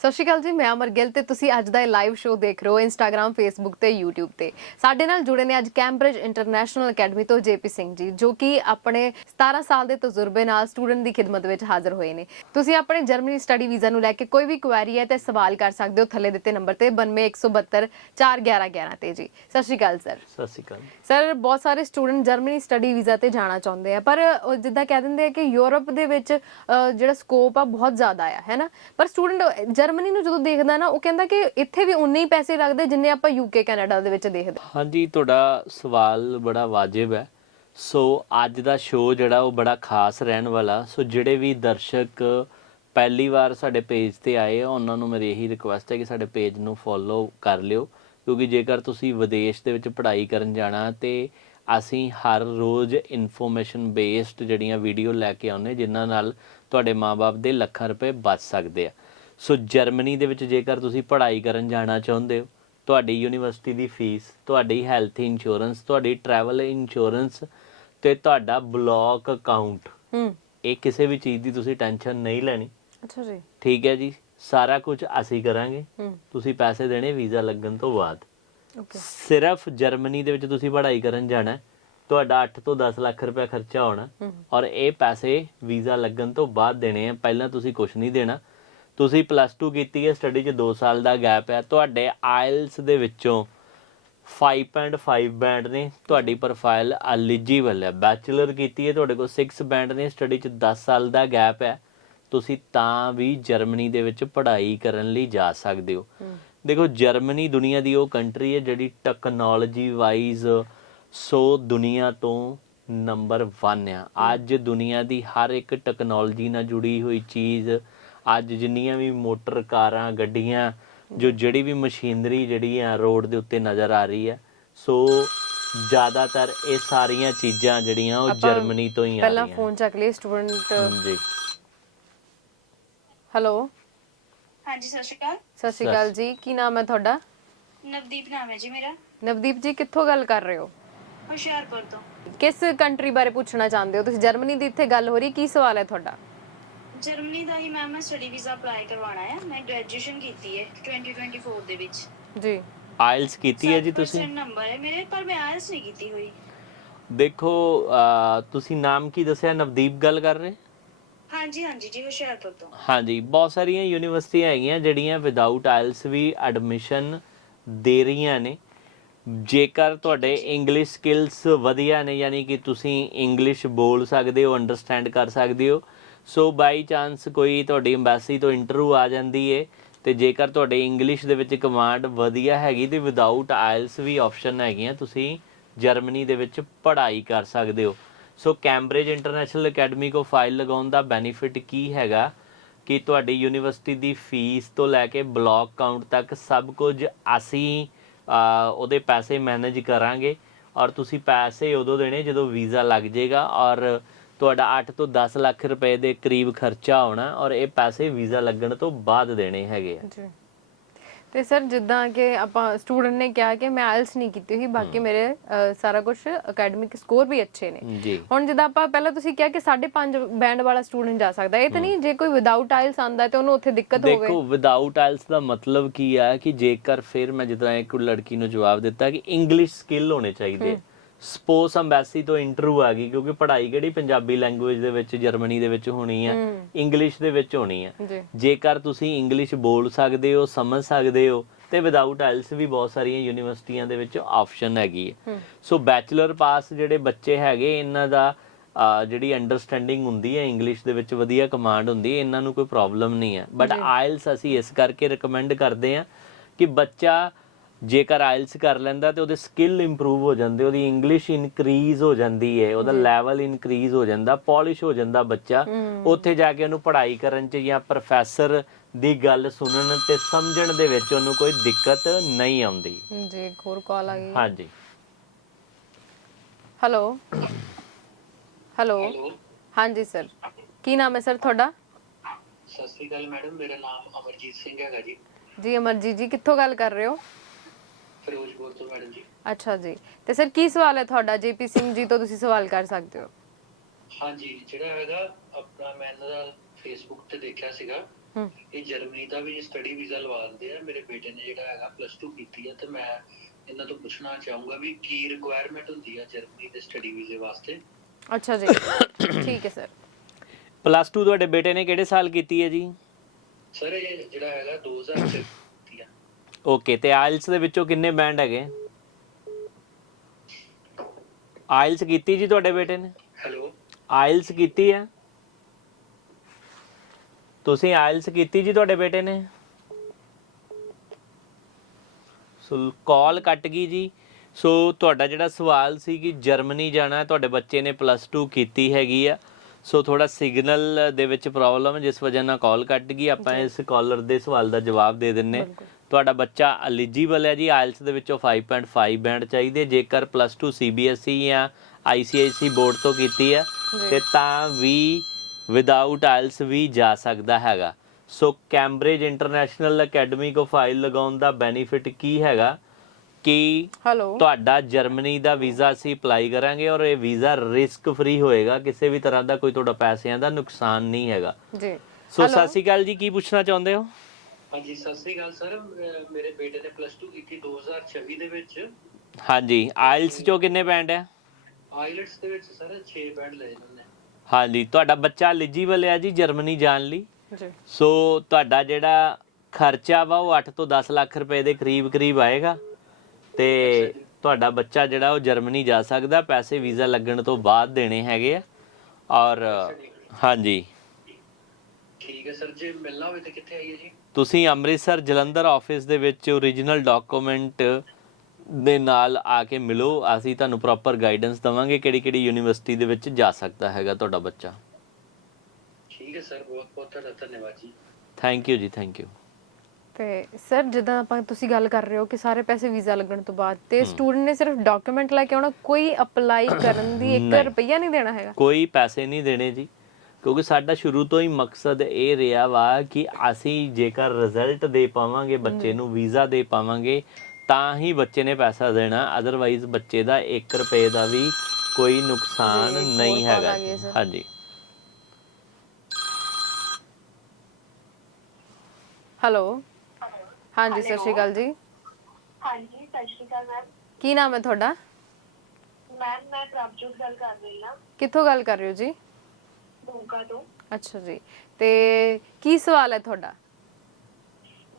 ਸਤਿ ਸ਼੍ਰੀ ਅਕਾਲ ਜੀ ਮੈਂ ਅਮਰ ਗਿੱਲ ਤੇ ਤੁਸੀਂ ਅੱਜ ਦਾ ਇਹ ਲਾਈਵ ਸ਼ੋਅ ਦੇਖ ਰਹੇ ਹੋ ਇੰਸਟਾਗ੍ਰam ਫੇਸਬੁੱਕ ਤੇ YouTube ਤੇ। ਸਾਡੇ ਨਾਲ ਜੁੜੇ ਨੇ ਅੱਜ ਕੈਂਬਰਿਜ ਇੰਟਰਨੈਸ਼ਨਲ ਅਕੈਡਮੀ ਤੋਂ ਜੇਪੀ ਸਿੰਘ ਜੀ ਜੋ ਕਿ ਆਪਣੇ 17 ਸਾਲ ਦੇ ਤਜਰਬੇ ਨਾਲ ਸਟੂਡੈਂਟ ਦੀ ਖਿਦਮਤ ਵਿੱਚ ਹਾਜ਼ਰ ਹੋਏ ਨੇ। ਤੁਸੀਂ ਆਪਣੇ ਜਰਮਨੀ ਸਟੱਡੀ ਵੀਜ਼ਾ ਨੂੰ ਲੈ ਕੇ ਕੋਈ ਵੀ ਕੁਐਰੀ ਹੈ ਤੇ ਸਵਾਲ ਕਰ ਸਕਦੇ ਹੋ ਥੱਲੇ ਦਿੱਤੇ ਨੰਬਰ ਤੇ 92172 41111 ਤੇ ਜੀ। ਸਤਿ ਸ਼੍ਰੀ ਅਕਾਲ ਸਰ ਸਤਿ ਸ਼੍ਰੀ ਅਕਾਲ। ਸਰ ਬਹੁਤ ਸਾਰੇ ਸਟੂਡੈਂਟ ਜਰਮਨੀ ਸਟੱਡੀ ਵੀਜ਼ਾ ਤੇ ਜਾਣਾ ਚਾਹੁੰਦੇ ਆ ਪਰ ਉਹ ਜਿੱਦਾਂ ਕਹਿ ਦਿੰਦੇ ਆ ਕਿ ਯੂਰਪ ਦੇ ਵਿੱਚ ਜਿਹੜਾ ਸਕੋਪ ਆ ਬਹੁਤ ਜ਼ਿਆਦਾ ਆ ਹੈ ਨਾ? ਪਰ ਸਟੂਡੈਂਟ ਜਰਮਨੀ ਨੂੰ ਜਦੋਂ ਦੇਖਦਾ ਨਾ, ਉਹ ਕਹਿੰਦਾ ਕਿ ਇੱਥੇ ਵੀ ਉਨੇ ਹੀ ਪੈਸੇ ਲੱਗਦੇ ਜਿੰਨੇ ਆਪਾਂ ਯੂਕੇ ਕੈਨੇਡਾ ਦੇ ਵਿੱਚ ਦੇਖਦੇ। ਹਾਂਜੀ, ਤੁਹਾਡਾ ਸਵਾਲ ਬੜਾ ਵਾਜਿਬ ਹੈ। ਸੋ ਅੱਜ ਦਾ ਸ਼ੋਅ ਜਿਹੜਾ, ਉਹ ਬੜਾ ਖਾਸ ਰਹਿਣ ਵਾਲਾ। ਸੋ ਜਿਹੜੇ ਵੀ ਦਰਸ਼ਕ ਪਹਿਲੀ ਵਾਰ ਸਾਡੇ ਪੇਜ ਤੇ ਆਏ ਆ, ਉਹਨਾਂ ਨੂੰ ਮੇਰੀ ਇਹੀ ਰਿਕੁਐਸਟ ਹੈ ਕਿ ਸਾਡੇ ਪੇਜ ਨੂੰ ਫੋਲੋ ਕਰ ਲਿਓ। ਕਿਉਂਕਿ ਜੇਕਰ ਤੁਸੀਂ ਵਿਦੇਸ਼ ਦੇ ਵਿੱਚ ਪੜ੍ਹਾਈ ਕਰਨ ਜਾਣਾ ਤੇ ਅਸੀਂ ਹਰ ਰੋਜ਼ ਇਨਫੋਰਮੇਸ਼ਨ ਬੇਸਡ ਜਿਹੜੀਆਂ ਵੀਡੀਓ ਲੈ ਕੇ ਆਉਂਦੇ, ਜਿਨ੍ਹਾਂ ਨਾਲ ਤੁਹਾਡੇ ਮਾਪੇ ਦੇ ਲੱਖਾਂ ਰੁਪਏ ਬਚ ਸਕਦੇ ਆ। ਸੋ ਜਰਮਨੀ ਦੇ ਵਿੱਚ ਜੇਕਰ ਤੁਸੀਂ ਪੜ੍ਹਾਈ ਕਰਨ ਜਾਣਾ ਚਾਹੁੰਦੇ ਹੋ ਤੁਹਾਡੀ ਯੂਨੀਵਰਸਿਟੀ ਦੀ ਫੀਸ ਤੁਹਾਡੀ ਹੈਲਥ ਇੰਸ਼ੋਰੈਂਸ ਤੁਹਾਡੀ ਟਰੈਵਲ ਇੰਸ਼ੋਰੈਂਸ ਤੇ ਤੁਹਾਡਾ ਬਲੌਕ ਅਕਾਊਂਟ ਹੂੰ। ਇਹ ਕਿਸੇ ਵੀ ਚੀਜ਼ ਦੀ ਤੁਸੀਂ ਟੈਨਸ਼ਨ ਨਹੀਂ ਲੈਣੀ। ਅੱਛਾ ਜੀ। ਠੀਕ ਹੈ ਜੀ। ਸਾਰਾ ਕੁਝ ਅਸੀਂ ਕਰਾਂਗੇ। ਤੁਸੀਂ ਪੈਸੇ ਦੇਣੇ ਵੀਜ਼ਾ ਲੱਗਣ ਤੋਂ ਬਾਅਦ। ਓਕੇ। ਸਿਰਫ ਜਰਮਨੀ ਦੇ ਵਿੱਚ ਤੁਸੀਂ ਪੜ੍ਹਾਈ ਕਰਨ ਜਾਣਾ ਤੁਹਾਡਾ 8 ਤੋਂ 10 ਲੱਖ ਰੁਪਏ ਖਰਚਾ ਹੋਣਾ ਔਰ ਇਹ ਪੈਸੇ ਵੀਜ਼ਾ ਲੱਗਣ ਤੋਂ ਬਾਅਦ ਦੇਣੇ ਆ। ਪਹਿਲਾਂ ਤੁਸੀਂ ਕੁਝ ਨਹੀਂ ਦੇਣਾ। ਤੁਸੀਂ ਪਲੱਸ 2 ਕੀਤੀ ਹੈ ਸਟੱਡੀ 'ਚ 2 ਸਾਲ ਦਾ ਗੈਪ ਹੈ। ਤੁਹਾਡੇ ਆਇਲਸ ਦੇ ਵਿੱਚੋਂ 5.5 ਬੈਂਡ ਨੇ ਤੁਹਾਡੀ ਪ੍ਰੋਫਾਈਲ ਐਲੀਜੀਬਲ ਹੈ। ਬੈਚਲਰ ਕੀਤੀ ਹੈ ਤੁਹਾਡੇ ਕੋਲ 6 ਬੈਂਡ ਨੇ ਸਟੱਡੀ 'ਚ 10 ਸਾਲ ਦਾ ਗੈਪ ਹੈ। ਤੁਸੀਂ ਤਾਂ ਵੀ ਜਰਮਨੀ ਦੇ ਵਿੱਚ ਪੜ੍ਹਾਈ ਕਰਨ ਲਈ ਜਾ ਸਕਦੇ ਹੋ। ਦੇਖੋ ਜਰਮਨੀ ਦੁਨੀਆ ਦੀ ਉਹ ਕੰਟਰੀ ਹੈ ਜਿਹੜੀ ਟੈਕਨੋਲੋਜੀ ਵਾਈਜ਼ ਸੋ ਦੁਨੀਆ ਤੋਂ ਨੰਬਰ 1 ਆ। ਅੱਜ ਦੁਨੀਆ ਦੀ ਹਰ ਇੱਕ ਟੈਕਨੋਲੋਜੀ ਨਾਲ ਜੁੜੀ ਹੋਈ ਚੀਜ਼ ਅੱਜ ਜਿੰਨੀਆਂ ਵੀ ਮੋਟਰ ਕਾਰਾਂ ਗੱਡੀਆਂ ਜੋ ਜਿਹੜੀ ਵੀ ਮਸ਼ੀਨਰੀ ਜਿਹੜੀ ਆ ਰੋਡ ਦੇ ਉੱਤੇ ਨਜ਼ਰ ਆ ਰਹੀ ਹੈ ਸੋ ਜ਼ਿਆਦਾਤਰ ਇਹ ਸਾਰੀਆਂ ਚੀਜ਼ਾਂ ਜਿਹੜੀਆਂ ਉਹ ਆਪਾਂ ਜਰਮਨੀ ਤੋਂ ਹੀ ਆ ਪਹਿਲਾਂ ਰਹੀਆਂ। ਫੋਨ ਚੱਕ ਲਈ ਸਟੂਡੈਂਟ। ਜੀ ਹੈਲੋ। ਹਾਂਜੀ ਸਤਿ ਸ਼੍ਰੀ ਅਕਾਲ। ਸਤਿ ਸ਼੍ਰੀ ਅਕਾਲ ਜੀ ਕੀ ਨਾਮ ਹੈ ਤੁਹਾਡਾ? ਨਵਦੀਪ ਨਾਮ ਹੈ ਜੀ ਮੇਰਾ। ਨਵਦੀਪ ਜੀ ਕਿੱਥੋਂ ਗੱਲ ਕਰ ਰਹੇ ਹੋ? ਹੁਸ਼ਿਆਰਪੁਰ ਤੋਂ। ਕਿਸ ਕੰਟਰੀ ਬਾਰੇ ਪੁੱਛਣਾ ਚਾਹੁੰਦੇ ਹੋ? ਤੁਸੀਂ ਜਰਮਨੀ ਦੀ ਇੱਥੇ ਗੱਲ ਹੋ ਰਹੀ ਕੀ ਸਵਾਲ ਹੈ ਤੁਹਾਡਾ? ਜਰਮਨੀ ਦਾ ਹੀ ਮੈਮ ਮੈਂ ਸਟੱਡੀ ਵੀਜ਼ਾ ਅਪਲਾਈ ਕਰਵਾਉਣਾ ਹੈ। ਮੈਂ ਗ੍ਰੈਜੂਏਸ਼ਨ ਕੀਤੀ ਹੈ 2024 ਦੇ ਵਿੱਚ। ਜੀ। ਆਇਲਸ ਕੀਤੀ ਹੈ ਜੀ ਤੁਸੀਂ? 60% ਨੰਬਰ ਹੈ ਮੇਰੇ ਪਰ ਮੈਂ ਆਇਲਸ ਨਹੀਂ ਕੀਤੀ ਹੋਈ। ਦੇਖੋ ਅਹ, ਤੁਸੀਂ ਨਾਮ ਕੀ ਦੱਸਿਆ? ਨਵਦੀਪ ਗੱਲ ਕਰ ਰਹੇ? ਹਾਂਜੀ ਹਾਂਜੀ ਜੀ ਹੁਸ਼ਿਆਰਪੁਰ ਤੋਂ। ਹਾਂਜੀ ਬਹੁਤ ਸਾਰੀਆਂ ਯੂਨੀਵਰਸਿਟੀਆਂ ਹੈਗੀਆਂ ਜਿਹੜੀਆਂ ਵਿਦਆਊਟ ਆਇਲਸ ਵੀ ਐਡਮਿਸ਼ਨ ਦੇ ਰਹੀਆਂ ਨੇ। ਜੇਕਰ ਤੁਹਾਡੇ ਇੰਗਲਿਸ਼ ਸਕਿੱਲਸ ਵਧੀਆ ਨੇ ਯਾਨੀ ਕਿ ਤੁਸੀਂ ਇੰਗਲਿਸ਼ ਬੋਲ ਸਕਦੇ ਹੋ ਅੰਡਰਸਟੈਂਡ ਕਰ ਸਕਦੇ ਹੋ ਸੋ ਬਾਈ ਚਾਂਸ ਕੋਈ ਤੁਹਾਡੀ ਐਮਬੈਸੀ ਤੋਂ ਇੰਟਰਵਿਊ ਆ ਜਾਂਦੀ ਏ ਤੇ ਜੇਕਰ ਤੁਹਾਡੇ ਇੰਗਲਿਸ਼ ਦੇ ਵਿੱਚ ਕਮਾਂਡ ਵਧੀਆ ਹੈਗੀ ਤੇ ਵਿਦਆਊਟ ਆਇਲਸ ਵੀ ਆਪਸ਼ਨ ਹੈਗੀਆਂ, ਤੁਸੀਂ ਜਰਮਨੀ ਦੇ ਵਿੱਚ ਪੜ੍ਹਾਈ ਕਰ ਸਕਦੇ ਹੋ। ਸੋ ਕੈਂਬਰਿਜ ਇੰਟਰਨੈਸ਼ਨਲ ਅਕੈਡਮੀ ਕੋ ਫਾਈਲ ਲਗਾਉਣ ਦਾ ਬੈਨੀਫਿਟ ਕੀ ਹੈਗਾ? ਕਿ ਤੁਹਾਡੀ ਯੂਨੀਵਰਸਿਟੀ ਦੀ ਫੀਸ ਤੋਂ ਲੈ ਕੇ ਬਲੌਕ ਕਾਊਂਟ ਤੱਕ ਸਭ ਕੁਝ ਅਸੀਂ ਉਹਦੇ ਪੈਸੇ ਮੈਨੇਜ ਕਰਾਂਗੇ ਔਰ ਤੁਸੀਂ ਪੈਸੇ ਉਦੋਂ ਦੇਣੇ ਜਦੋਂ ਵੀਜ਼ਾ ਲੱਗ ਜਾਏਗਾ ਔਰ ਤੁਹਾਡਾ 8 ਤੋਂ 10 ਲੱਖ ਰੁਪਏ ਦੇ ਕਰੀਬ ਖਰਚਾ ਹੋਣਾ ਔਰ ਇਹ ਪੈਸੇ ਵੀਜ਼ਾ ਲੱਗਣ ਤੋਂ ਬਾਅਦ ਦੇਣੇ ਹੈਗੇ ਆ। ਜੀ। ਤੇ ਸਰ ਜਿੱਦਾਂ ਕਿ ਆਪਾਂ ਸਟੂਡੈਂਟ ਨੇ ਕਿਹਾ ਕਿ ਮੈਂ ਆਇਲਸ ਨਹੀਂ ਕੀਤੀ ਹੋਈ ਬਾਕੀ ਮੇਰੇ ਸਾਰਾ ਕੁਝ ਅਕੈਡਮਿਕ ਸਕੋਰ ਵੀ ਅੱਛੇ ਨੇ। ਜੀ। ਹੁਣ ਜਿੱਦਾਂ ਆਪਾਂ ਪਹਿਲਾਂ ਤੁਸੀਂ ਕਿਹਾ ਕਿ 5.5 ਬੈਂਡ ਵਾਲਾ ਸਟੂਡੈਂਟ ਜਾ ਸਕਦਾ ਇਹ ਤਾਂ ਨਹੀਂ ਜੇ ਕੋਈ ਵਿਦਆਊਟ ਆਇਲਸ ਆਂਦਾ ਤੇ ਉਹਨੂੰ ਉੱਥੇ ਦਿੱਕਤ ਹੋਵੇ। ਦੇਖੋ ਵਿਦਆਊਟ ਆਇਲਸ ਦਾ ਮਤਲਬ ਕੀ ਹੈ ਕਿ ਜੇਕਰ ਫਿਰ ਮੈਂ ਜਿੱਦਾਂ ਇੱਕ ਲੜਕੀ ਨੂੰ ਜਵਾਬ ਦਿੱਤਾ ਕਿ ਇੰਗਲਿਸ਼ ਸਕਿੱਲ ਹੋਣੇ ਚਾਹੀਦੇ ਸਪੋਸ ਅੰਬੈਸੀ ਤੋਂ ਇੰਟਰਵਿਊ ਆ ਗਈ ਕਿਉਂਕਿ ਪੜ੍ਹਾਈ ਕਿਹੜੀ ਪੰਜਾਬੀ ਲੈਂਗੁਏਜ ਦੇ ਵਿੱਚ ਜਰਮਨੀ ਦੇ ਵਿੱਚ ਹੋਣੀ ਹੈ। ਇੰਗਲਿਸ਼ ਦੇ ਵਿੱਚ ਹੋਣੀ ਹੈ ਜੇਕਰ ਤੁਸੀਂ ਇੰਗਲਿਸ਼ ਬੋਲ ਸਕਦੇ ਹੋ ਸਮਝ ਸਕਦੇ ਹੋ ਤੇ ਵਿਦਆਊਟ ਆਇਲਸ ਵੀ ਬਹੁਤ ਸਾਰੀਆਂ ਯੂਨੀਵਰਸਿਟੀਆਂ ਦੇ ਵਿੱਚ ਆਪਸ਼ਨ ਹੈਗੀ ਹੈ। ਸੋ ਬੈਚਲਰ ਪਾਸ ਜਿਹੜੇ ਬੱਚੇ ਹੈਗੇ ਇਹਨਾਂ ਦਾ ਜਿਹੜੀ ਅੰਡਰਸਟੈਂਡਿੰਗ ਹੁੰਦੀ ਹੈ ਇੰਗਲਿਸ਼ ਦੇ ਵਿੱਚ ਵਧੀਆ ਕਮਾਂਡ ਹੁੰਦੀ ਹੈ ਇਹਨਾਂ ਨੂੰ ਕੋਈ ਪ੍ਰੋਬਲਮ ਨਹੀਂ ਹੈ ਬਟ ਆਇਲਸ ਅਸੀਂ ਇਸ ਕਰਕੇ ਰეკਮੈਂਡ ਕਰਦੇ ਹਾਂ ਕਿ ਬੱਚਾ ਜੇਕਰ ਆਇਲਸ ਕਰ ਲੈਂਦਾ ਤੇ ਉਹਦੇ ਸਕਿੱਲ ਇੰਪਰੂਵ ਹੋ ਜਾਂਦੇ ਉਹਦੀ ਇੰਗਲਿਸ਼ ਇਨਕਰੀਜ਼ ਹੋ ਜਾਂਦੀ ਹੈ ਉਹਦਾ ਲੈਵਲ ਇਨਕਰੀਜ਼ ਹੋ ਜਾਂਦਾ ਪਾਲਿਸ਼ ਹੋ ਜਾਂਦਾ ਬੱਚਾ। ਉੱਥੇ ਜਾ ਕੇ ਉਹਨੂੰ ਪੜ੍ਹਾਈ ਕਰਨ 'ਚ ਜਾਂ ਪ੍ਰੋਫੈਸਰ ਦੀ ਗੱਲ ਸੁਣਨ ਤੇ ਸਮਝਣ ਦੇ ਵਿੱਚ ਉਹਨੂੰ ਕੋਈ ਦਿੱਕਤ ਨਹੀਂ ਆਉਂਦੀ। ਜੀ ਹੋਰ ਕਾਲ ਆ ਗਈ। ਹਾਂਜੀ। ਹੈਲੋ ਹੈਲੋ ਹਾਂਜੀ ਸਰ ਕੀ ਨਾਮ ਹੈ ਸਰ ਤੁਹਾਡਾ? ਸਤਿ ਸ੍ਰੀ ਅਕਾਲ ਮੈਡਮ ਮੇਰਾ ਨਾਮ ਅਮਰਜੀਤ ਸਿੰਘ ਹੈਗਾ ਜੀ। ਜੀ ਅਮਰਜੀਤ ਜੀ ਕਿੱਥੋਂ ਗੱਲ ਕਰ ਰਹੇ ਹੋ? ਫਿਰੋਜ਼ਪੁਰ ਤੋਂ ਮੈਡਮ ਜੀ। ਅੱਛਾ ਜੀ। ਤੇ ਸਰ ਕੀ ਸਵਾਲ ਹੈ ਤੁਹਾਡਾ? ਜੇਪੀ ਸਿੰਘ ਜੀ ਤੋਂ ਤੁਸੀਂ ਸਵਾਲ ਕਰ ਸਕਦੇ ਹੋ। ਹਾਂਜੀ ਜਿਹੜਾ ਹੈਗਾ ਆਪਣਾ ਮੈਂ ਇਹਨਾਂ ਦਾ ਫੇਸਬੁੱਕ ਤੇ ਦੇਖਿਆ ਸੀਗਾ। ਹੂੰ। ਇਹ ਜਰਮਨੀ ਦਾ ਵੀ ਸਟੱਡੀ ਵੀਜ਼ਾ ਲਵਾ ਦਿੰਦੇ ਆ। ਮੇਰੇ ਬੇਟੇ ਨੇ ਜਿਹੜਾ ਹੈਗਾ ਪਲੱਸ 2 ਕੀਤੀ ਹੈ ਤੇ ਮੈਂ ਇਹਨਾਂ ਤੋਂ ਪੁੱਛਣਾ ਚਾਹੂੰਗਾ ਵੀ ਕੀ ਰਿਕੁਆਇਰਮੈਂਟ ਹੁੰਦੀ ਆ ਜਰਮਨੀ ਦੇ ਸਟੱਡੀ ਵੀਜ਼ੇ ਵਾਸਤੇ? ਅੱਛਾ ਜੀ। ਠੀਕ ਹੈ ਸਰ। ਪਲੱਸ 2 ਤੁਹਾਡੇ ਬੇਟੇ ਨੇ ਕਿਹੜੇ ਸਾਲ ਕੀਤੀ ਹੈ ਜੀ? ਸਰ ਇਹ ਜਿਹੜਾ ਹੈਗਾ 2000 ਚ ਕੀਤੀ ਆ ਓਕੇ ਤੇ ਆਇਲਸ ਦੇ ਵਿੱਚੋਂ ਕਿੰਨੇ ਬੈਂਡ ਹੈਗੇ? ਆਇਲਸ ਕੀਤੀ ਜੀ ਤੁਹਾਡੇ ਬੇਟੇ ਨੇ? ਹੈਲੋ ਆਇਲਸ ਕੀਤੀ ਹੈ? ਤੁਸੀਂ ਆਇਲਸ ਕੀਤੀ ਜੀ ਤੁਹਾਡੇ ਬੇਟੇ ਨੇ? ਸੋ ਕਾਲ ਕੱਟ ਗਈ ਜੀ। ਸੋ ਤੁਹਾਡਾ ਜਿਹੜਾ ਸਵਾਲ ਸੀ ਕਿ ਜਰਮਨੀ ਜਾਣਾ ਹੈ ਤੁਹਾਡੇ ਬੱਚੇ ਨੇ ਪਲੱਸ 2 ਕੀਤੀ ਹੈਗੀ ਆ। ਸੋ ਥੋੜਾ ਸਿਗਨਲ ਦੇ ਵਿੱਚ ਪ੍ਰੋਬਲਮ ਜਿਸ ਵਜ੍ਹਾ ਨਾਲ ਕਾਲ ਕੱਟ ਗਈ। ਆਪਾਂ ਇਸ ਕਾਲਰ ਦੇ ਸਵਾਲ ਦਾ ਜਵਾਬ ਦੇ ਦਿੰਨੇ। ਤੁਹਾਡਾ ਬੱਚਾ ਐਲੀਜੀਬਲ ਹੈ ਜੀ ਆਇਲਸ ਦੇ ਵਿੱਚੋਂ 5.5 ਬੈਂਡ ਚਾਹੀਦੇ ਜੇਕਰ ਪਲੱਸ 2 ਸੀਬੀਐਸਈ ਜਾਂ ਆਈਸੀਆਈਸੀ ਬੋਰਡ ਤੋਂ ਕੀਤੀ ਹੈ। ਤੇ ਤਾਂ ਵੀ ਵਿਦਆਊਟ ਆਇਲਸ ਵੀ ਜਾ ਸਕਦਾ ਹੈਗਾ। ਸੋ ਕੈਂਬਰਿਜ ਇੰਟਰਨੈਸ਼ਨਲ ਅਕੈਡਮੀ ਕੋ ਫਾਈਲ ਲਗਾਉਣ ਦਾ ਬੈਨੀਫਿਟ ਕੀ ਹੈਗਾ? ਕਿ ਤੁਹਾਡਾ ਜਰਮਨੀ ਦਾ ਵੀਜ਼ਾ ਅਸੀਂ ਅਪਲਾਈ ਕਰਾਂਗੇ ਔਰ ਇਹ ਵੀਜ਼ਾ ਰਿਸਕ ਫ੍ਰੀ ਹੋਏਗਾ ਕਿਸੇ ਵੀ ਤਰ੍ਹਾਂ ਦਾ ਕੋਈ ਤੁਹਾਡਾ ਪੈਸਿਆਂ ਦਾ ਨੁਕਸਾਨ ਨਹੀਂ ਹੈਗਾ। ਜੀ। ਸੋ? ਸਤਿ ਸ਼੍ਰੀ ਅਕਾਲ ਜੀ ਕੀ ਪੁੱਛਣਾ ਚਾਹੁੰਦੇ ਹੋ? ਹਾਂਜੀ ਸਤਿ ਸ੍ਰੀ ਅਕਾਲ ਸਰ। ਮੇਰੇ ਬੇਟੇ ਨੇ ਪਲੱਸ 2 ਕੀਤੀ 2024 ਦੇ ਵਿੱਚ। ਹਾਂਜੀ ਆਇਲਸ ਚੋਂ ਕਿੰਨੇ ਬੈਂਡ ਹੈ ਆਈਲਟਸ ਦੇ ਵਿੱਚ ਸਰ 6 ਬੈਂਡ ਲਏ ਇਹਨਾਂ ਨੇ ਹਾਂਜੀ ਤੁਹਾਡਾ ਬੱਚਾ ਐਲੀਜੀਬਲ ਹੈ ਜੀ ਜਰਮਨੀ ਜਾਣ ਲਈ? ਜੀ। ਸੋ ਤੁਹਾਡਾ ਜਿਹੜਾ ਖਰਚਾ ਵਾ ਉਹ 8 ਤੋਂ 10 ਲੱਖ ਰੁਪਏ ਦੇ ਕਰੀਬ ਕਰੀਬ ਆਏਗਾ। ਤੇ ਤੁਹਾਡਾ ਬੱਚਾ ਜਿਹੜਾ ਉਹ ਜਰਮਨੀ ਜਾ ਸਕਦਾ ਪੈਸੇ ਵੀਜ਼ਾ ਲੱਗਣ ਤੋਂ ਬਾਅਦ ਦੇਣੇ ਹੈਗੇ ਆ। ਔਰ ਹਾਂਜੀ। ਠੀਕ ਹੈ ਸਰ ਜੇ ਮਿਲਣਾ ਹੋਵੇ ਤਾਂ ਕਿੱਥੇ ਆਈਏ ਜੀ? ਤੁਸੀਂ ਅੰਮ੍ਰਿਤਸਰ ਜਲੰਧਰ ਆਫਿਸ ਦੇ ਵਿੱਚ ਓਰੀਜਨਲ ਡਾਕੂਮੈਂਟ ਦੇ ਨਾਲ ਆ ਕੇ ਮਿਲੋ। ਅਸੀਂ ਤੁਹਾਨੂੰ ਪ੍ਰੋਪਰ ਗਾਈਡੈਂਸ ਦਵਾਂਗੇ ਕਿਹੜੀ ਕਿਹੜੀ ਯੂਨੀਵਰਸਿਟੀ ਦੇ ਵਿੱਚ ਜਾ ਸਕਦਾ ਹੈਗਾ ਤੁਹਾਡਾ ਬੱਚਾ। ਠੀਕ ਹੈ ਸਰ ਬਹੁਤ ਬਹੁਤ ਤੁਹਾਡਾ ਧੰਨਵਾਦ ਜੀ। ਥੈਂਕ ਯੂ ਜੀ ਥੈਂਕ ਯੂ ਤੇ ਸਰ ਜਿੱਦਾਂ ਆਪਾਂ ਤੁਸੀਂ ਗੱਲ ਕਰ ਰਹੇ ਹੋ ਕਿ ਸਾਰੇ ਪੈਸੇ ਵੀਜ਼ਾ ਲੱਗਣ ਤੋਂ ਬਾਅਦ ਤੇ ਸਟੂਡੈਂਟ ਨੇ ਸਿਰਫ ਡਾਕੂਮੈਂਟ ਲੈ ਕੇ ਆਉਣਾ ਕੋਈ ਅਪਲਾਈ ਕਰਨ ਦੀ 1 ਨਹੀਂ। ਰੁਪਈਆ ਨਹੀਂ ਦੇਣਾ ਹੈਗਾ? ਕੋਈ ਪੈਸੇ ਨਹੀਂ ਦੇਣੇ ਜੀ। ਕਿਉਂਕਿ ਸਾਡਾ ਸ਼ੁਰੂ ਤੋਂ ਹੀ ਮਕਸਦ ਇਹ ਰਿਹਾ ਵਾ ਕਿ ਅਸੀਂ ਜੇਕਰ ਰਿਜ਼ਲਟ ਦੇ ਪਾਵਾਂਗੇ ਬੱਚੇ ਨੂੰ ਵੀਜ਼ਾ ਦੇ ਪਾਵਾਂਗੇ ਤਾਂ ਹੀ ਬੱਚੇ ਨੇ ਪੈਸਾ ਦੇਣਾ। ਅਦਰਵਾਈਜ਼ ਬੱਚੇ ਦਾ 1 ਰੁਪਏ ਦਾ ਵੀ ਕੋਈ ਨੁਕਸਾਨ ਨਹੀਂ ਹੈਗਾ। ਹਾਂਜੀ। ਹੈਲੋ। ਹਾਂਜੀ ਸਤਿ ਸ਼੍ਰੀ ਅਕਾਲ ਜੀ। ਹਾਂਜੀ ਸਤਿ ਸ਼੍ਰੀ ਅਕਾਲ ਮੈਮ। ਕੀ ਨਾਮ ਹੈ ਤੁਹਾਡਾ? ਮੈਮ ਮੈਂ ਪ੍ਰਭਜੋਤ ਗੱਲ ਕਰ ਰਹੀ ਹਾਂ। ਕਿੱਥੋਂ ਗੱਲ ਕਰ ਰਹੇ ਹੋ ਜੀ? ਮੋਗਾ ਤੋਂ। ਅੱਛਾ ਜੀ। ਤੇ ਕੀ ਸਵਾਲ ਹੈ ਤੁਹਾਡਾ?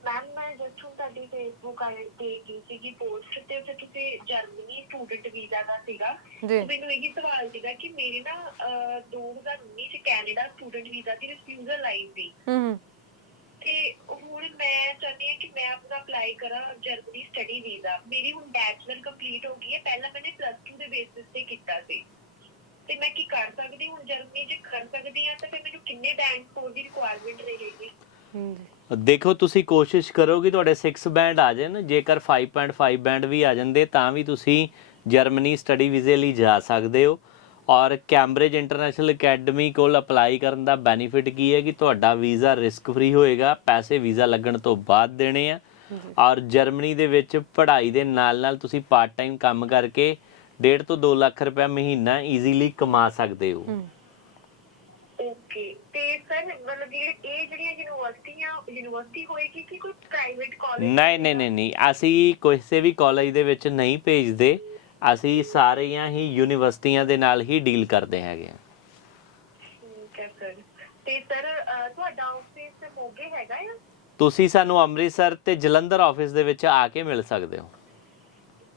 ਮੈਮ ਮੈਂ ਜਸਟ ਤੁਹਾਡੀ ਫੇਸਬੁੱਕ ਆਈ ਦੇਖੀ ਸੀਗੀ ਪੋਸਟ ਤੇ ਉੱਥੇ ਤੁਸੀਂ ਜਰਮਨੀ ਸਟੂਡੈਂਟ ਵੀਜ਼ਾ ਦਾ ਸੀਗਾ। ਜੀ। ਤੇ ਮੈਨੂੰ ਇਹ ਸਵਾਲ ਸੀਗਾ ਕਿ ਮੇਰੀ ਨਾ ਅਹ, 2019 ਚ ਕੈਨੇਡਾ ਸਟੂਡੈਂਟ ਵੀਜ਼ਾ ਦੀ ਰਿਫਿਊਜ਼ਲ ਆਈ ਸੀ। ਹੂੰ ਹੂੰ। ਤੇ ਹੁਣ ਮੈਂ ਚਾਹੁੰਦੀ ਹਾਂ ਕਿ ਮੈਂ ਆਪਣਾ ਅਪਲਾਈ ਕਰਾਂ ਜਰਮਨੀ ਸਟੱਡੀ ਵੀਜ਼ਾ ਮੇਰੀ ਹੁਣ ਬੈਚਲਰ ਕੰਪਲੀਟ ਹੋ ਗਈ ਹੈ। ਪਹਿਲਾਂ ਮੈंने ਪਲੱਸ 2 ਦੇ ਬੇਸਿਸ ਤੇ ਕੀਤਾ ਸੀ। ਤੇ ਮੈਂ ਕੀ ਕਰ ਸਕਦੀ ਹੁਣ ਜਰਮਨੀ ਜੇ ਕਰ ਸਕਦੀ ਹਾਂ ਤਾਂ ਫਿਰ ਮੈਨੂੰ ਕਿੰਨੇ ਬੈਂਡ ਸਕੋਰ ਦੀ ਰਿਕੁਆਇਰਮੈਂਟ ਰਹੇਗੀ? ਦੇਖੋ ਤੁਸੀਂ ਕੋਸ਼ਿਸ਼ ਕਰੋ ਕਿ ਤੁਹਾਡੇ 6 ਬੈਂਡ ਆ ਜਾਣ। ਜੇਕਰ 5.5 ਬੈਂਡ ਵੀ ਆ ਜਾਂਦੇ ਤਾਂ ਵੀ ਤੁਸੀਂ ਜਰਮਨੀ ਸਟੱਡੀ ਵੀਜ਼ੇ ਲਈ ਜਾ ਸਕਦੇ ਹੋ। ਔਰ ਕੈਂਬਰਿਜ ਇੰਟਰਨੈਸ਼ਨਲ ਅਕੈਡਮੀ ਕੋਲ ਅਪਲਾਈ ਕਰਨ ਦਾ ਬੈਨੀਫਿਟ ਕੀ ਹੈ? ਕਿ ਤੁਹਾਡਾ ਵੀਜ਼ਾ ਰਿਸਕ ਫ੍ਰੀ ਹੋਏਗਾ। ਪੈਸੇ ਵੀਜ਼ਾ ਲੱਗਣ ਤੋਂ ਬਾਅਦ ਦੇਣੇ ਆ। ਔਰ ਜਰਮਨੀ ਦੇ ਵਿੱਚ ਪੜ੍ਹਾਈ ਦੇ ਨਾਲ ਨਾਲ ਤੁਸੀਂ ਪਾਰਟ ਟਾਈਮ ਕੰਮ ਕਰਕੇ 1.5 ਤੋਂ 2 ਲੱਖ ਰੁਪਏ ਮਹੀਨਾ ਈਜ਼ੀਲੀ ਕਮਾ ਸਕਦੇ ਹੋ। ਹੂੰ। ਓਕੇ ਤੇ ਸਰ ਮਤਲਬ ਜਿਹੜੇ ਇਹ ਜਿਹੜੀਆਂ ਯੂਨੀਵਰਸਿਟੀਆਂ ਯੂਨੀਵਰਸਿਟੀ ਹੋਏਗੀ ਕਿ ਕੋਈ ਪ੍ਰਾਈਵੇਟ ਕਾਲਜ ਨਹੀਂ ਨਹੀਂ ਨਹੀਂ ਨਹੀਂ ਅਸੀਂ ਕਿਸੇ ਵੀ ਕਾਲਜ ਦੇ ਵਿੱਚ ਨਹੀਂ ਭੇਜਦੇ। ਅਸੀਂ ਸਾਰੀਆਂ ਹੀ ਯੂਨੀਵਰਸਿਟੀਆਂ ਦੇ ਨਾਲ ਹੀ ਡੀਲ ਕਰਦੇ ਹੈਗੇ ਹਾਂ ਠੀਕ ਹੈ ਸਰ ਤੇ ਸਰ ਤੁਹਾਡਾ ਆਫਿਸ ਮੋਗੇ ਹੈਗਾ ਆ? ਤੁਸੀਂ ਸਾਨੂੰ ਅੰਮ੍ਰਿਤਸਰ ਤੇ ਜਲੰਧਰ ਆਫਿਸ ਦੇ ਵਿੱਚ ਆ ਕੇ ਮਿਲ ਸਕਦੇ ਹੋ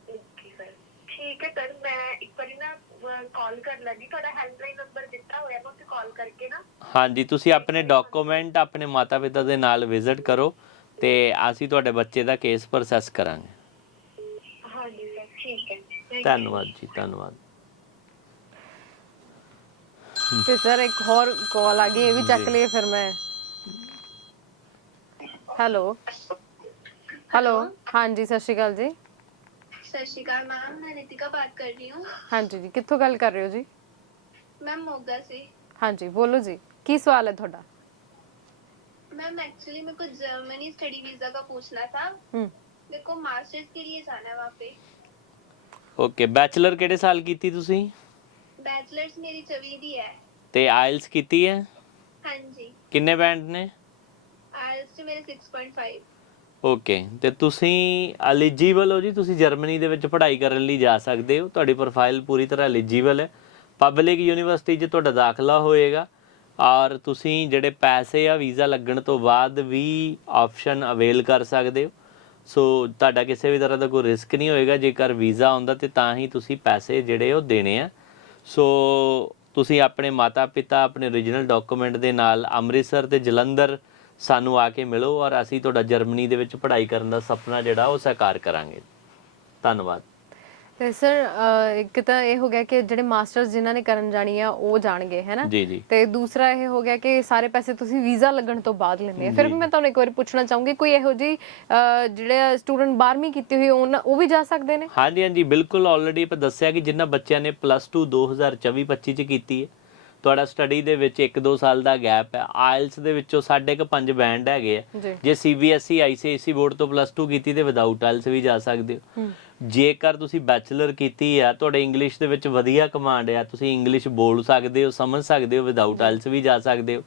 ਓਕੇ ਸਰ ਠੀਕ ਹੈ ਸਰ ਮੈਂ ਇੱਕ ਵਾਰੀ ਨਾ ਕਾਲ ਕਰ ਲਾਂਗੀ ਤੁਹਾਡਾ ਹੈਲਪਲਾਈਨ ਨੰਬਰ ਦਿੱਤਾ ਹੋਇਆ ਉੱਥੇ ਕਾਲ ਕਰਕੇ ਨਾ ਹਾਂਜੀ ਤੁਸੀਂ ਆਪਣੇ ਡਾਕੂਮੈਂਟ ਆਪਣੇ ਮਾਤਾ-ਪਿਤਾ ਦੇ ਨਾਲ ਵਿਜ਼ਿਟ ਕਰੋ ਤੇ ਅਸੀਂ ਤੁਹਾਡੇ ਬੱਚੇ ਦਾ ਕੇਸ ਪ੍ਰੋਸੈਸ ਕਰਾਂਗੇ। ਹਾਂਜੀ ਸਰ ਠੀਕ ਹੈ। Thank you. ਧੰਨਵਾਦ ਜੀ ਧੰਨਵਾਦ। ਤੇ ਸਰ ਇੱਕ ਹੋਰ ਕਾਲ ਆ ਗਈ ਇਹ ਵੀ ਚੱਕ। ਲਈਏ ਫਿਰ ਮੈਂ। ਹੈਲੋ ਹੈਲੋ ਹਾਂਜੀ ਸਤਿ ਸ਼੍ਰੀ ਅਕਾਲ ਜੀ। सत श्रीकाल मैम मैं रितिका बात कर रही हूँ ਹਾਂਜੀ ਜੀ ਕਿੱਥੋਂ ਗੱਲ ਕਰ ਰਹੇ ਹੋ ਜੀ मैम मोगा से ਹਾਂਜੀ ਬੋਲੋ ਜੀ ਕੀ ਸਵਾਲ ਹੈ ਤੁਹਾਡਾ मैम एक्चुअली मेरे को जर्मनी स्टडी वीजा का पूछना था ਹੂੰ मेरे को मास्टर्स के लिए जाना है वहाँ पे ਓਕੇ ਬੈਚਲਰ ਕਿਹੜੇ ਸਾਲ ਕੀਤੀ ਤੁਸੀਂ बैचलर्स मेरी चवीदी है ਤੇ ਆਇਲਸ ਕੀਤੀ ਹੈ हाँ जी ਕਿੰਨੇ ਬੈਂਡ ਨੇ ਆਇਲਸ ਚ ਮੇਰੇ 6.5 ਓਕੇ ਤੇ ਤੁਸੀਂ ਐਲੀਜੀਬਲ ਹੋ ਜੀ, ਤੁਸੀਂ ਜਰਮਨੀ ਦੇ ਵਿੱਚ ਪੜ੍ਹਾਈ ਕਰਨ ਲਈ ਜਾ ਸਕਦੇ ਹੋ। ਤੁਹਾਡੀ ਪ੍ਰੋਫਾਈਲ ਪੂਰੀ ਤਰ੍ਹਾਂ ਐਲੀਜੀਬਲ ਹੈ। ਪਬਲਿਕ ਯੂਨੀਵਰਸਿਟੀ 'ਚ ਤੁਹਾਡਾ ਦਾਖਲਾ ਹੋਏਗਾ। ਔਰ ਤੁਸੀਂ ਜਿਹੜੇ ਪੈਸੇ ਆ, ਵੀਜ਼ਾ ਲੱਗਣ ਤੋਂ ਬਾਅਦ ਵੀ ਆਪਸ਼ਨ ਅਵੇਲ ਕਰ ਸਕਦੇ ਹੋ। ਸੋ ਤੁਹਾਡਾ ਕਿਸੇ ਵੀ ਤਰ੍ਹਾਂ ਦਾ ਕੋਈ ਰਿਸਕ ਨਹੀਂ ਹੋਏਗਾ। ਜੇਕਰ ਵੀਜ਼ਾ ਆਉਂਦਾ ਤੇ ਤਾਂ ਹੀ ਤੁਸੀਂ ਪੈਸੇ ਜਿਹੜੇ ਉਹ ਦੇਣੇ ਆ। ਸੋ ਤੁਸੀਂ ਆਪਣੇ ਮਾਤਾ ਪਿਤਾ ਆਪਣੇ origignal ਡਾਕੂਮੈਂਟ ਦੇ ਨਾਲ ਅੰਮ੍ਰਿਤਸਰ ਤੇ ਜਲੰਧਰ ਸਾਨੂੰ ਆ ਕੇ ਮਿਲੋ ਔਰ ਅਸੀਂ ਤੁਹਾਡਾ ਜਰਮਨੀ ਦੇ ਵਿੱਚ ਪੜ੍ਹਾਈ ਕਰਨ ਦਾ ਸੁਪਨਾ ਜਿਹੜਾ ਉਹ ਸਾਕਾਰ ਕਰਾਂਗੇ। ਧੰਨਵਾਦ। ਤੇ ਸਰ ਇੱਕ ਤਾਂ ਇਹ ਹੋ ਗਿਆ ਕਿ ਜਿਹੜੇ ਮਾਸਟਰਸ ਜਿਨ੍ਹਾਂ ਨੇ ਕਰਨ ਜਾਣੀ ਆ ਉਹ ਜਾਣਗੇ ਹੈ ਨਾ ਜੀ ਜੀ। ਤੇ ਦੂਸਰਾ ਇਹ ਹੋ ਗਿਆ ਕਿ ਸਾਰੇ ਪੈਸੇ ਤੁਸੀਂ ਵੀਜ਼ਾ ਲੱਗਣ ਤੋਂ ਬਾਅਦ ਲੈਣੇ ਆ। ਫਿਰ ਵੀ ਮੈਂ ਤੁਹਾਨੂੰ ਇੱਕ ਵਾਰੀ ਪੁੱਛਣਾ ਚਾਹੂੰਗੀ ਕੋਈ ਇਹੋ ਜੀ ਜਿਹੜੇ ਸਟੂਡੈਂਟ 12ਵੀਂ ਕੀਤੀ ਹੋਈ ਉਹ ਵੀ ਜਾ ਸਕਦੇ ਨੇ? ਹਾਂਜੀ ਹਾਂਜੀ ਬਿਲਕੁਲ ਆਲਰੇਡੀ ਆਪਾਂ ਦੱਸਿਆ ਕਿ ਜਿਨ੍ਹਾਂ ਬੱਚਿਆਂ ਨੇ ਪਲੱਸ 2 2024-25 ਚ ਕੀਤੀ ਹੈ। ਤੁਹਾਡਾ ਸਟੱਡੀ ਦੇ ਵਿੱਚ 1-2 ਸਾਲ ਦਾ ਗੈਪ ਹੈ। ਆਇਲਸ ਦੇ ਵਿੱਚੋਂ ਸਾਢੇ ਕੁ ਪੰਜ ਬੈਂਡ ਹੈਗੇ ਆ। ਜੀ। ਸੀਬੀਐਸਈ ਆਈਸੀਆਈਸੀ ਬੋਰਡ ਤੋਂ ਪਲੱਸ 2 ਕੀਤੀ ਤੇ ਵਿਦਆਊਟ ਆਇਲਸ ਵੀ ਜਾ ਸਕਦੇ ਹੋ। ਜੇਕਰ ਤੁਸੀਂ ਬੈਚਲਰ ਕੀਤੀ ਆ ਤੁਹਾਡੇ ਇੰਗਲਿਸ਼ ਦੇ ਵਿੱਚ ਵਧੀਆ ਕਮਾਂਡ ਆ ਤੁਸੀਂ ਇੰਗਲਿਸ਼ ਬੋਲ ਸਕਦੇ ਹੋ ਸਮਝ ਸਕਦੇ ਹੋ ਵਿਦਆਊਟ ਆਇਲਸ ਵੀ ਜਾ ਸਕਦੇ ਹੋ।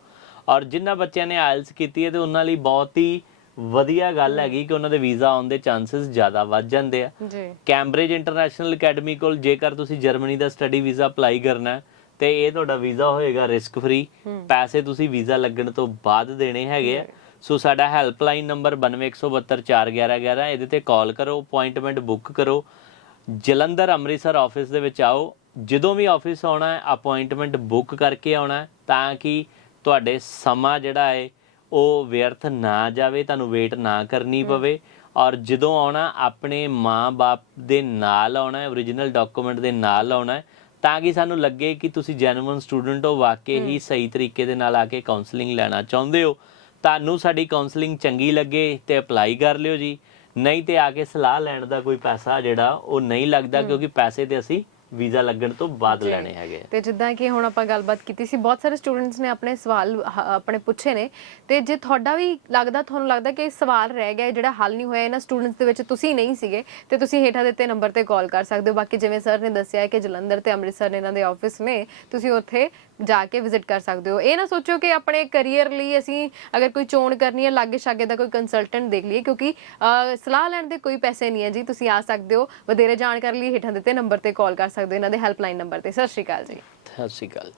ਔਰ ਜਿਨ੍ਹਾਂ ਬੱਚਿਆਂ ਨੇ ਆਇਲਸ ਕੀਤੀ ਹੈ ਤੇ ਉਹਨਾਂ ਲਈ ਬਹੁਤ ਹੀ ਵਧੀਆ ਗੱਲ ਹੈਗੀ ਕਿ ਉਹਨਾਂ ਦੇ ਵੀਜ਼ਾ ਆਉਣ ਦੇ ਚਾਂਸਸ ਜ਼ਿਆਦਾ ਵੱਧ ਜਾਂਦੇ ਆ। ਜੀ। ਕੈਂਬਰਿਜ ਇੰਟਰਨੈਸ਼ਨਲ ਅਕੈਡਮੀ ਕੋਲ ਜੇਕਰ ਤੁਸੀਂ ਜਰਮਨੀ ਦਾ ਸਟੱਡੀ ਵੀਜ਼ਾ ਅਪਲਾਈ ਕਰਨਾ ਹੈ, ਤੇ ਇਹ ਤੁਹਾਡਾ ਵੀਜ਼ਾ ਹੋਏਗਾ ਰਿਸਕ ਫ੍ਰੀ। ਪੈਸੇ ਤੁਸੀਂ ਵੀਜ਼ਾ ਲੱਗਣ ਤੋਂ ਬਾਅਦ ਦੇਣੇ ਹੈਗੇ ਆ। ਸੋ ਸਾਡਾ ਹੈਲਪਲਾਈਨ ਨੰਬਰ 9217411111 ਇਹਦੇ ਤੇ ਕਾਲ ਕਰੋ ਅਪਾਇੰਟਮੈਂਟ ਬੁੱਕ ਕਰੋ। ਜਲੰਧਰ ਅੰਮ੍ਰਿਤਸਰ ਆਫਿਸ ਦੇ ਵਿੱਚ ਆਓ। ਜਦੋਂ ਵੀ ਆਫਿਸ ਆਉਣਾ ਹੈ ਅਪਾਇੰਟਮੈਂਟ ਬੁੱਕ ਕਰਕੇ ਆਉਣਾ ਤਾਂ ਕਿ ਤੁਹਾਡੇ ਸਮਾਂ ਜਿਹੜਾ ਹੈ ਉਹ ਵਿਅਰਥ ਨਾ ਜਾਵੇ ਤੁਹਾਨੂੰ ਵੇਟ ਨਾ ਕਰਨੀ ਪਵੇ। ਔਰ ਜਦੋਂ ਆਉਣਾ ਆਪਣੇ ਮਾਂ-ਬਾਪ ਦੇ ਨਾਲ ਆਉਣਾ ਹੈ origignal ਡਾਕੂਮੈਂਟ ਦੇ ਨਾਲ ਆਉਣਾ ਹੈ ਤਾਂ ਕਿ ਸਾਨੂੰ ਲੱਗੇ ਕਿ ਤੁਸੀਂ ਜੈਨੂਇਨ ਸਟੂਡੈਂਟ ਹੋ ਵਾਕਈ ਹੀ ਸਹੀ ਤਰੀਕੇ ਦੇ ਨਾਲ ਆ ਕੇ ਕਾਉਂਸਲਿੰਗ ਲੈਣਾ ਚਾਹੁੰਦੇ ਹੋ। ਤੁਹਾਨੂੰ ਸਾਡੀ ਕਾਉਂਸਲਿੰਗ ਚੰਗੀ ਲੱਗੇ ਤੇ ਅਪਲਾਈ ਕਰ ਲਿਓ ਜੀ। ਨਹੀਂ ਤੇ ਆ ਕੇ ਸਲਾਹ ਲੈਣ ਦਾ ਕੋਈ ਪੈਸਾ ਜਿਹੜਾ ਉਹ ਨਹੀਂ ਲੱਗਦਾ ਕਿਉਂਕਿ ਪੈਸੇ ਤੇ ਅਸੀਂ ਵੀਜ਼ਾ ਲੱਗਣ ਤੋਂ ਬਾਅਦ। ਲੈਣੇ ਹੈਗੇ ਆ। ਤੇ ਜਿੱਦਾਂ ਕਿ ਹੁਣ ਆਪਾਂ ਗੱਲਬਾਤ ਕੀਤੀ ਸੀ ਬਹੁਤ ਸਾਰੇ ਸਟੂਡੈਂਟਸ ਨੇ ਆਪਣੇ ਸਵਾਲ ਹ- ਆਪਣੇ ਪੁੱਛੇ ਨੇ ਤੇ ਜੇ ਤੁਹਾਡਾ ਵੀ ਲੱਗਦਾ ਤੁਹਾਨੂੰ ਲੱਗਦਾ ਕਿ ਇਹ ਸਵਾਲ ਰਹਿ ਗਿਆ ਹੈ, ਜਿਹੜਾ ਹੱਲ ਨਹੀਂ ਹੋਇਆ ਇਹਨਾਂ ਸਟੂਡੈਂਟਸ ਦੇ ਵਿੱਚ ਤੁਸੀਂ ਨਹੀਂ ਸੀਗੇ ਤੇ ਤੁਸੀਂ ਹੇਠਾਂ ਦਿੱਤੇ ਨੰਬਰ ਤੇ ਕਾਲ ਕਰ ਸਕਦੇ ਹੋ ਬਾਕੀ ਜਿਵੇਂ ਸਰ ਨੇ ਦੱਸਿਆ ਹੈ ਕਿ ਜਲੰਧਰ ਤੇ ਅੰਮ੍ਰਿਤਸਰ ਨੇ ਇਹਨਾਂ ਦੇ ਆਫਿਸ ਨੇ ਤੁਸੀਂ ਉੱਥੇ ਜਾ ਕੇ ਵਿਜ਼ਿਟ ਕਰ ਸਕਦੇ ਹੋ। ਇਹ ਨਾ ਸੋਚੋ ਕਿ ਆਪਣੇ ਕੈਰੀਅਰ ਲਈ ਅਸੀਂ ਅਗਰ ਕੋਈ ਚੋਣ ਕਰਨੀ ਹੈ, ਲਾਗੇ ਛਾਗੇ ਦਾ ਕੋਈ ਕੰਸਲਟੈਂਟ ਦੇਖ ਲਈਏ, ਕਿਉਂਕਿ ਸਲਾਹ ਲੈਣ ਦੇ ਕੋਈ ਪੈਸੇ ਨਹੀਂ ਹੈ ਜੀ। ਤੁਸੀਂ ਆ ਸਕਦੇ ਹੋ, ਵਧੇਰੇ ਜਾਣਕਾਰੀ ਲਈ ਹੇਠਾਂ ਦਿੱਤੇ ਨੰਬਰ ਤੇ ਕਾਲ ਕਰ ਸਕਦੇ ਹੋ, ਇਹਨਾਂ ਦੇ ਹੈਲਪਲਾਈਨ ਨੰਬਰ ਤੇ। ਸਤਿ ਸ਼੍ਰੀ ਅਕਾਲ ਜੀ। ਸਤਿ ਸ਼੍ਰੀ ਅਕਾਲ